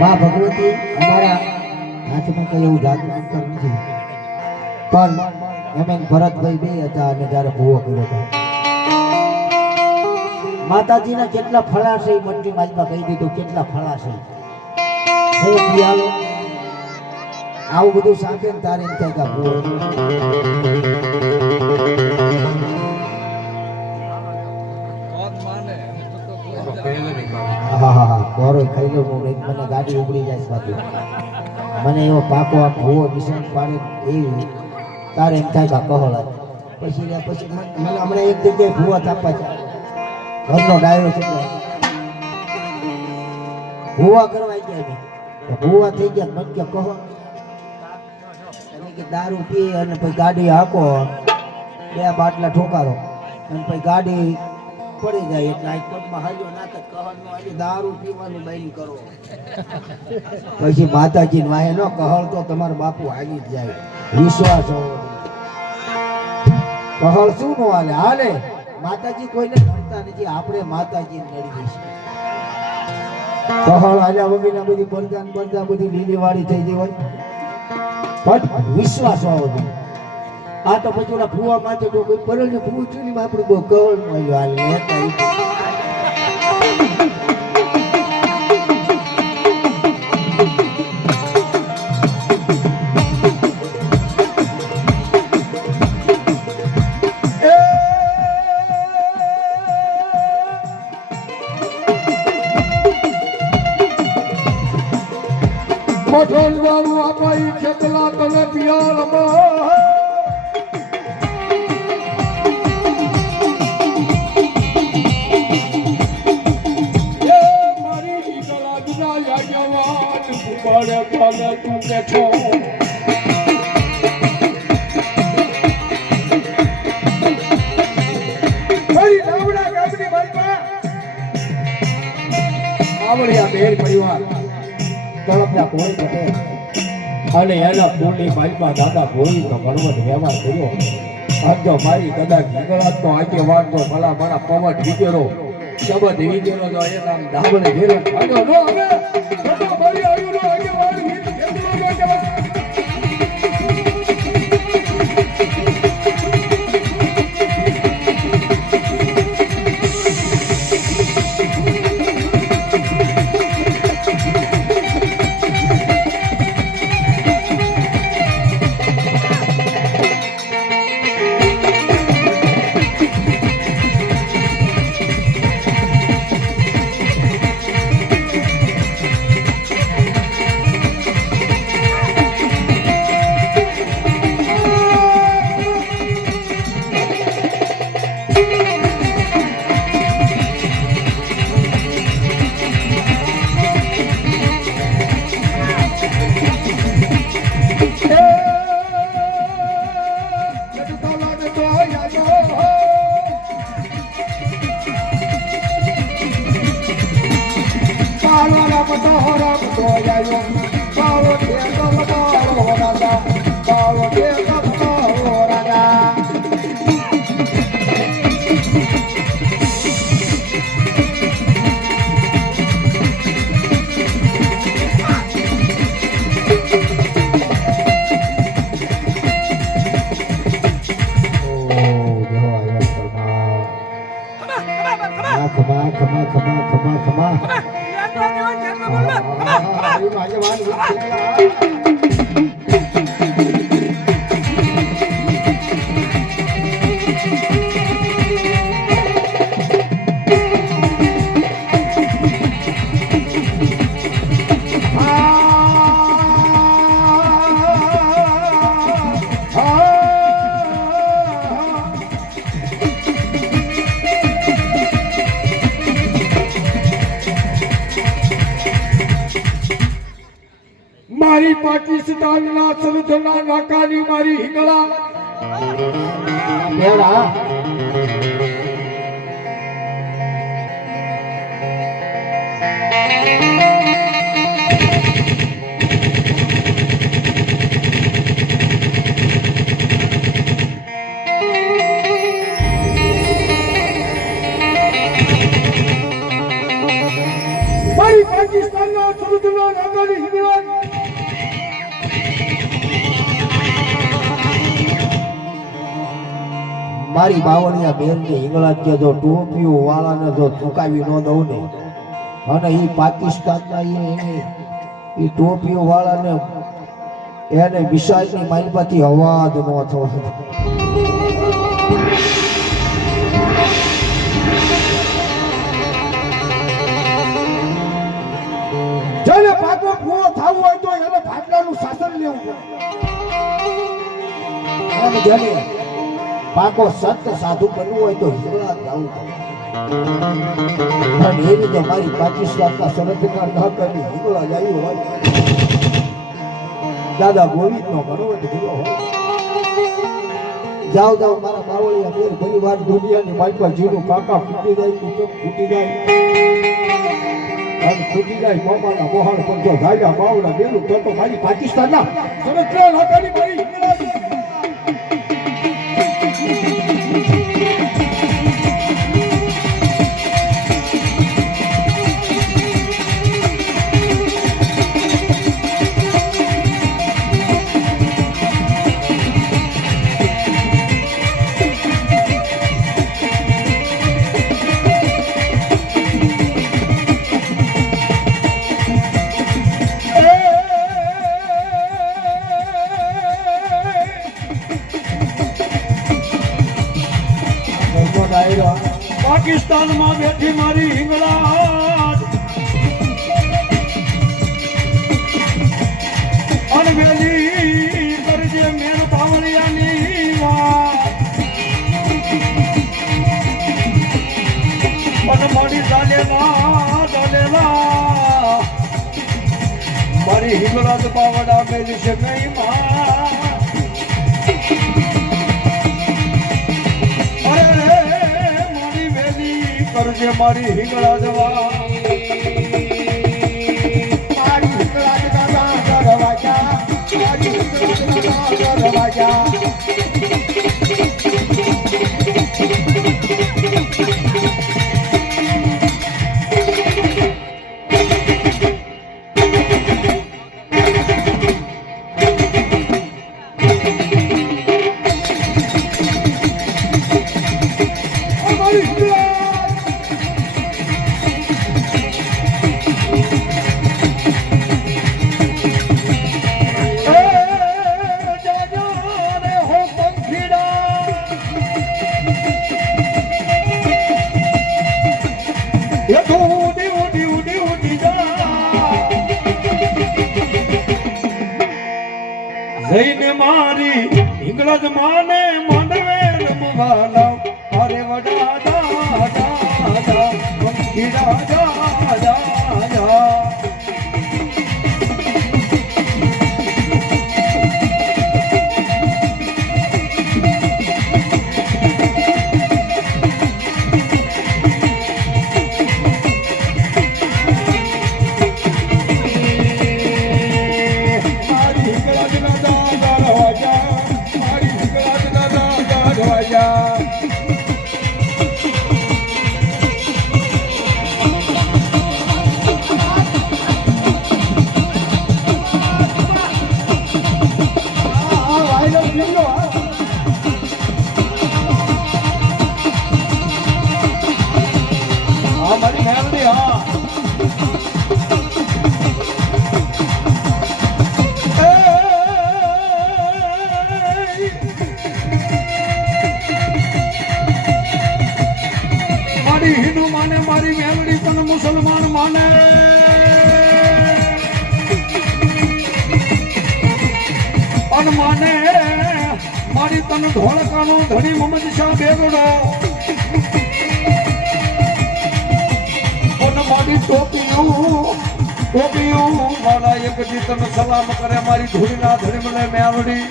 માં ભગવતી અમારા હાથમાં કઈ એવું મંતર નથી. પણ અમે ને ભરતભાઈ બે હતા અને જ્યારે ભૂવો કર્યો હતો. માતાજીના કેટલા ફળા છે એ મંડી માજમાં કહી દીધું કેટલા ફળા છે? હું પિયાલો આવું બધું સાંભળે ને તારે એમ થાય ભૂવો હા હા હા. કોરો ખાઈ લો, હું એક મને ગાડી ઉગડી જાય છે મને એવો પાકો આ ભૂવો, નિશાન પાડે એવી તારે એમ થાય કે કહો પછી પછી મને હમણાં એક જગ્યાએ ભૂવા થાપા છે. ઘરનો ડાયરો છે ભૂવા કરવા ગયા મેં ભૂવા થઈ ગયા, મને કે કહો. કે દારૂ પી અને પછી ગાડી હાકો. બે બાટલા ઠોકારો. અને પછી ગાડી પડી જાય એટલે હાઈકોર્ટમાં હાલ્યો, ના તો કહળનો આજે દારૂ પીવાનું બંધ કરો. પછી માતાજી વાહે નો કહળ તો તમારો બાપુ હાલી જાય. વિશ્વાસ હોવો કહળ શું નો હાલે? હાલે. માતાજી કોઈને નડતા નથી. આપણે માતાજી નડી દઈશું. કહળ આજે વગેરે બધી પડદા ને બધી લીલી વાળી થઈ ગઈ હોય. પણ વિશ્વાસ હોવો જોઈએ. આ તો પછી ફુવા તો કોઈ પરલ ને ફુવું છું ને આપણું બહુ કહળ નો હાલ આવડિયા બેર કોઈ ઘટે. અને એના ફૂલની માલમાં દાદા ભોઈ તો ગણવત વ્યવહાર કર્યો. આજો મારી કદાચ જીગળાત તો આજે વાત ભલા મારા પવન વિગેરો. શબ્દ વિગેરો તો એ નામ ડાબણે ઘેરો Yeah. પાકિસ્તાનના સરહદના નાકાની મારી હિંગળા. મારી પાકિસ્તાનના સમુદ્રના નાકાની હિંગળાજ મારી બાવળિયા હિંગળાજ કે જો ટોપીઓ વાળાને જો ચૂકાવી ન દઉં ને, અને એ પાકિસ્તાનના એ એ ટોપીઓ વાળાને એને વિશાળની માલમાંથી અવાજ ન થવા જેને પાકો પૂરો થવું પાકો સંત સાધુ બનવું હોય તો હિંગળાજ જવું પડે અને એવી તો મારી પાકિસ્તાનના સરહદના ન કરી હિંગળા આવ્યું હોય. દાદા ગોવિંદનો નો ભરવટ ગયો હોય. જાઓ જાઓ, મારા બાવળિયા બેર ઘણી વાર દુનિયાની પર જીનું કાકા ફૂટી જાય કુટુંબ ફૂટી જાય? અને ફૂટી જાય મોમાના મોહણ પણ જો જાયડા બાવડા બેલું, તો તો મારી પાકિસ્તાનના સમુદ્રના નાગાની મારી કરજે મારી હિંગળા જવા. મારી હિંગળા દાદા દરવાજા મારી હિંગળા દાદા દરવાજા જઈને મારી હિંગળજ માને માંડવે રમવા લાવ અરે વડા દાદા દા દા દાદા અન મારી તન ધોળકાનો ધણી મમદ શાહ બેગડો. મારી ટોપીયું ટોપીયું મારા એક જીતન તને સલામ કરે, મારી ધૂળીના ધણી મને મેલડી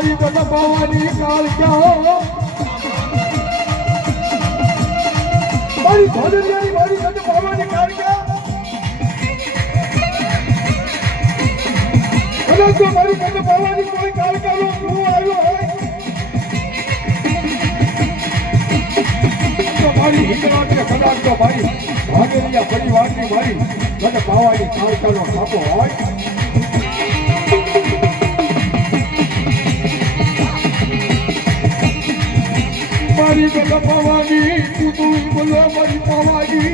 મારી ગદબાવાની કાળક્યા મારી ભોજનિયાની મારી ગદબાવાની કાળક્યા કદાચ જો મારી સાથે કોઈ કાળકાનો ભૂ આવ્યો હોય? તો મારી હિંગળાટને કદાચ તો મારી પરિવારની મારી ગદબાવાની કાળકાનો થાપો હોય? મારી ગદા પવાની તું બોલો મારી પવાની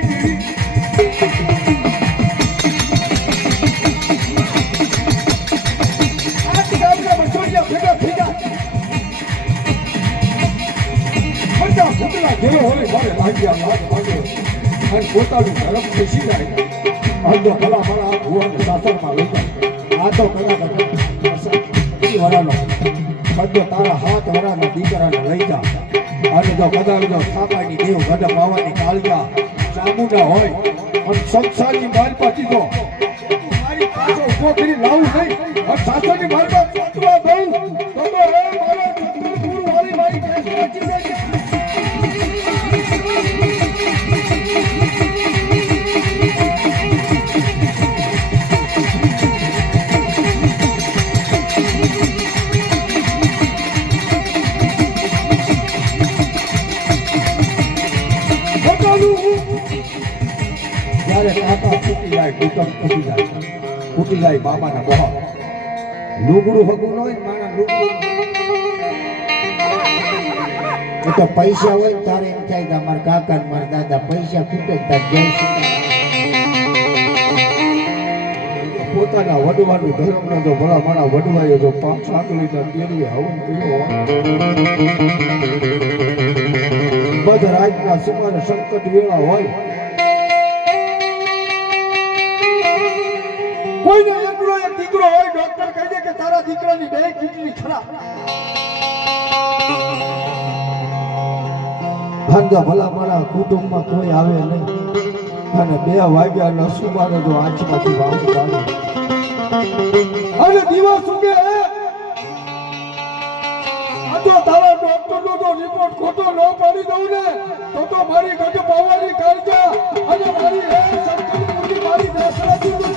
ભેગા ભેગા. બધા ભૂતલા ઘેરો હોય, મારે લાગ્યા લાગ માગે અને પોતાનું ધર્મ બેસી જાય. અડધો ભલા ભલા ભુવન લઈ જાય આ તો કદાચ વરાનો બધો તારા હાથ વરાના દીકરાને લઈ જા. અને જો કદાચ જો થાપાની દેવ ગઢ પાવાની કાળજા ચામુંડા હોય અને સંસારની માલ પાછી તો મારી પાછો ઊભો કરી લાવું નહીં. અને સાસરની માલ દઉં. તો તો હે મારા પૂરું વાળી મારી ભેંસ તૂટી જાય જાય. તૂટી જાય બાબાના બહા લુગડું હગું હોય ને લુગડું. તો પૈસા હોય તારે એમ થાય કે મારા કાકા મારા દાદા પૈસા ખૂટે તાર જય શ્રી પોતાના વડવાનું ધર્મનો જો ભલા મારા વડવાએ જો પાંચ સાંકળીના તેડીએ હવન કર્યો બધ રાતના સુમારે સંકટ વેળા હોય. કોઈને એકલો એક દીકરો હોય ડોક્ટર કહી દે કે તારા દીકરાની બે કિડની ખરાબ. ભાંજા ભલા મારા કુટુંબમાં કોઈ આવે નહીં. અને બે વાગ્યા સુમારે જો આંચમાંથી વાવ કાઢે. અને દિવસ સુકે તો તારા ડોક્ટર નો તો રિપોર્ટ ખોટો ન પાડી દઉં ને, તો તો મારી ગજ પાવાની કાળજા અને મારી પૂરી મારી બેસરાથી દૂર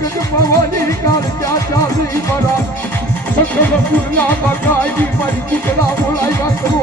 ગજ પાવાની કાળજા ચાલી પરા સકલપુરના બગાઈ મારી દીકરા બોલાવ્યા કરો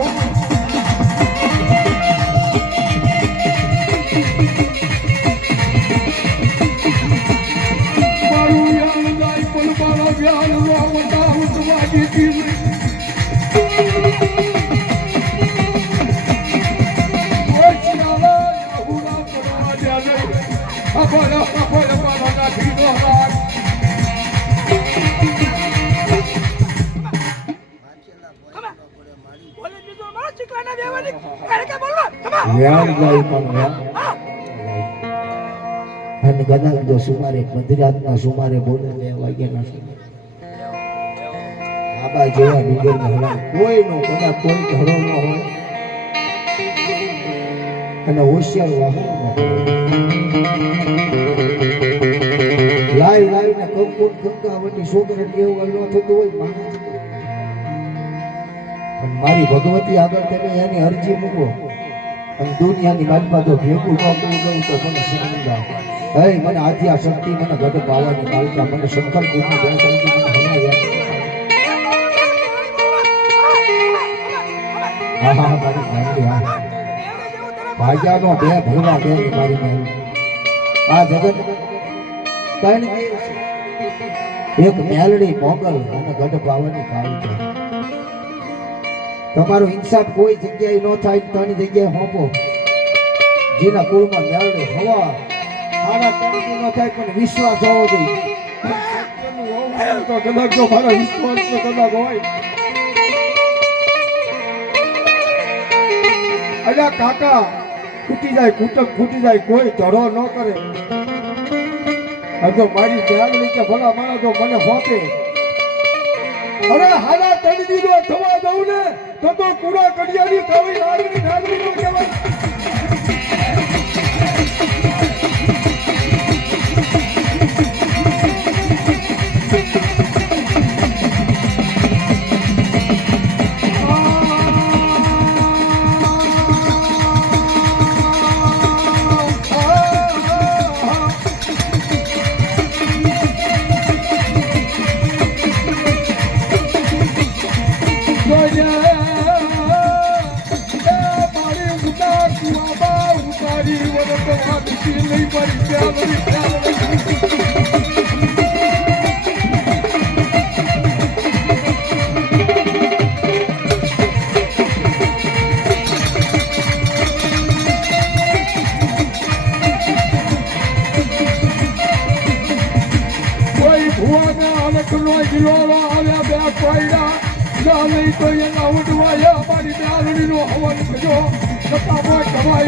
અને ગદા જો સુમારે મધરાતના સુમારે બોલે બે વાગ્યાના સુમારે આબા જેવા ડુંગર હલા કોઈ નો કદાચ કોઈ ઘડો ન હોય. અને હોશિયાર વાહન લાઈ હોય લાઈવ લાઈવ ને કંકુટ કંકાવટી છોકરા એવું ન થતું હોય માણસ પણ મારી ભગવતી આગળ તમે એની અરજી મૂકો. અને દુનિયાની વાતમાં જો ભેગું ન કરવું ગયું તો મને શરમિંદા. હે મને આથી આ શક્તિ, મને ઘટ પાવાની માલિકા મને શંકર પૂર્ણ જય શક્તિ મને હમણાં મારી ગાંડી હા ભાગ્યાનો બે ભરવા બે મારી છે એક મેલડી મોગલ અને ગઢ પાવાની કાળકા તમારો ઇન્સાફ કોઈ જગ્યાએ ન થાય ત્રણ જગ્યાએ હોપો. જેના કુળમાં મેળવે હવા સાડા ત્રણ ન થાય પણ વિશ્વાસ હોવો જોઈએ. તો કદાચ જો મારા વિશ્વાસ કદાચ હોય. અલ્યા કાકા, ખૂટી જાય કૂટક ખૂટી જાય, કોઈ ધડો ન કરે. તો મારી ધ્યાન કે ભલા મારા તો મને હોતે અરે હાલા તડી દીધો, થવા દઉં ને. તો તો કુડા કડિયાની કવી લાગણી ઠાકરી નો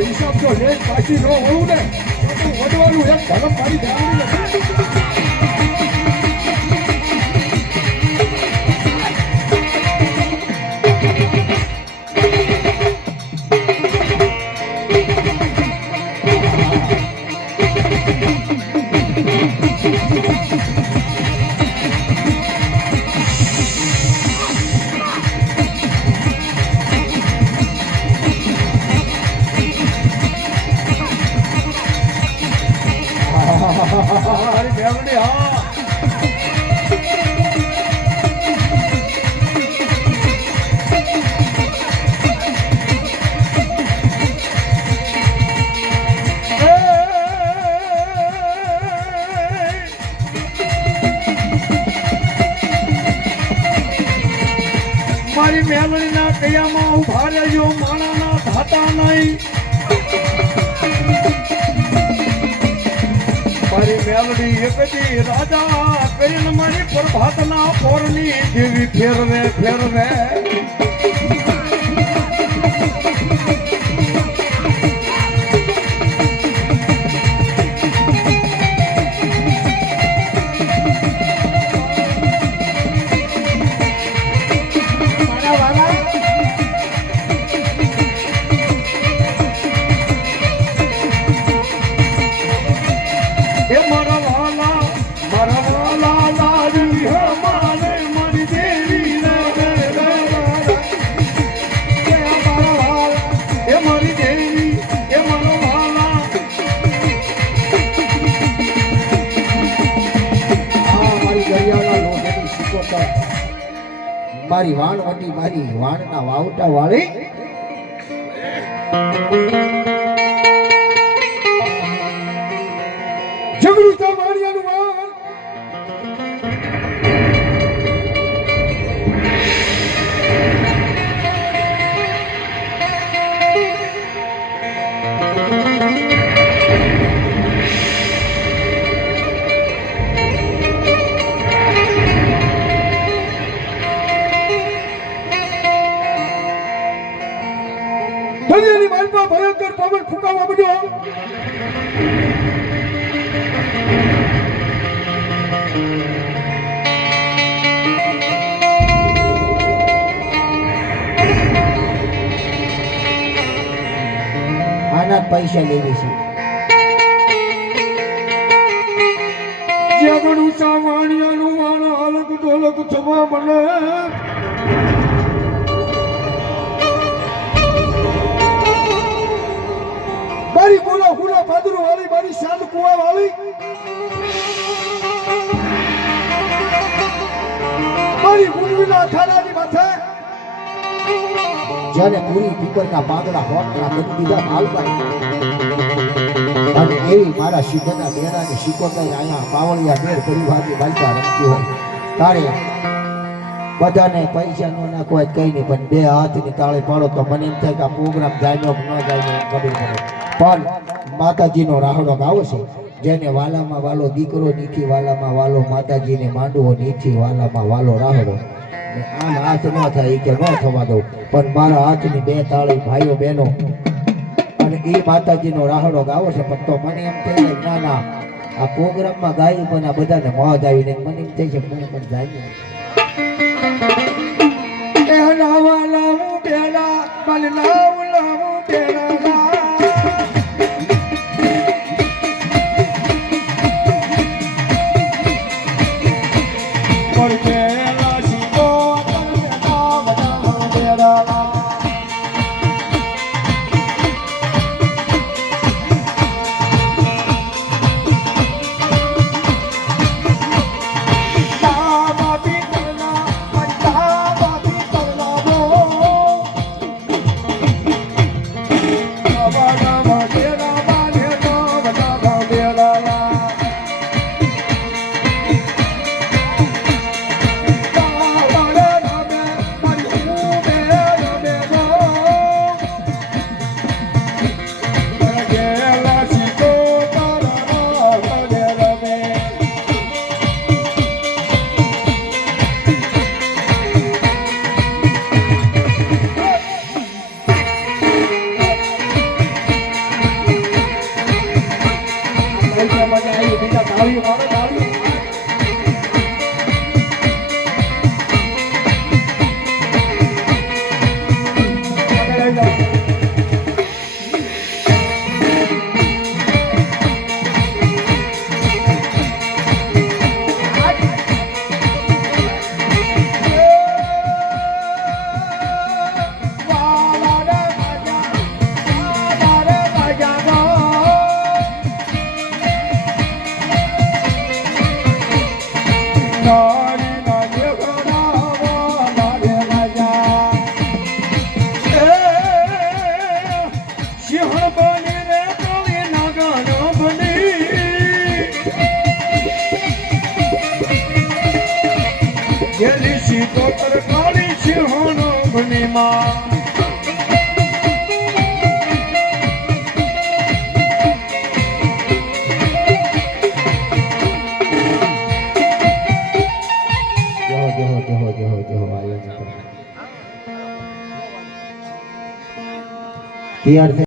હિસાબ જો લે પાછી ન હોવું ને તો વડવાનું એક ધર્મ મારી બેલડી મારી બેલડી હા. મારી મેલડીના કયામાં ઊભા રહેજો માણાના મેલડી એકદી રાજા કરીને મારી પ્રભાતના પોરની દેવી ફેરવે ફેરવે. વાવટા વાળી પવન ફૂંકાવા માંડ્યો. આના પૈસા લેવી છે. જગડું સાવાણિયાનું વાળ અલગ ઢોલક થવા મને કુવા વાળી મારી ગુંડવીના ખાનાની માથે જ્યારે પૂરી પીપરના પાંદડા હોટલા કરી દીધા માલભાઈ અને એવી મારા સિદ્ધના બેરાની શિકોતર અહીંયા પાવળિયા બેર પરિવારની બાલકા રમતી હોય. તારે બધાને પૈસા ન નાખવા કઈ નહીં, પણ બે હાથની તાળી પાડો તો મને એમ થાય કે આ પ્રોગ્રામ જામ્યો ન જામ્યો ખબર પડે. પણ માતાજીનો રાહડો ગાવો છે. જેને વાલામાં વાલો દીકરો નીથી વાલામાં વાલો, માતાજીને માંડવો નીથી વાલામાં વાલો રાહડો. આમ હાથ ન થાય એ કે ન થવા દઉં. પણ મારા હાથની બે તાળી, ભાઈઓ, બહેનો. અને એ માતાજીનો રાહડો ગાવો છે, પણ તો મને એમ થઈ જાય ના ના. આ પ્રોગ્રામમાં ગાયું પણ આ બધાને મોજ આવીને મને એમ થઈ છે મને પણ જાય પેલા મલ લાવું લાવું આવ્યો છે તૈયાર થઈ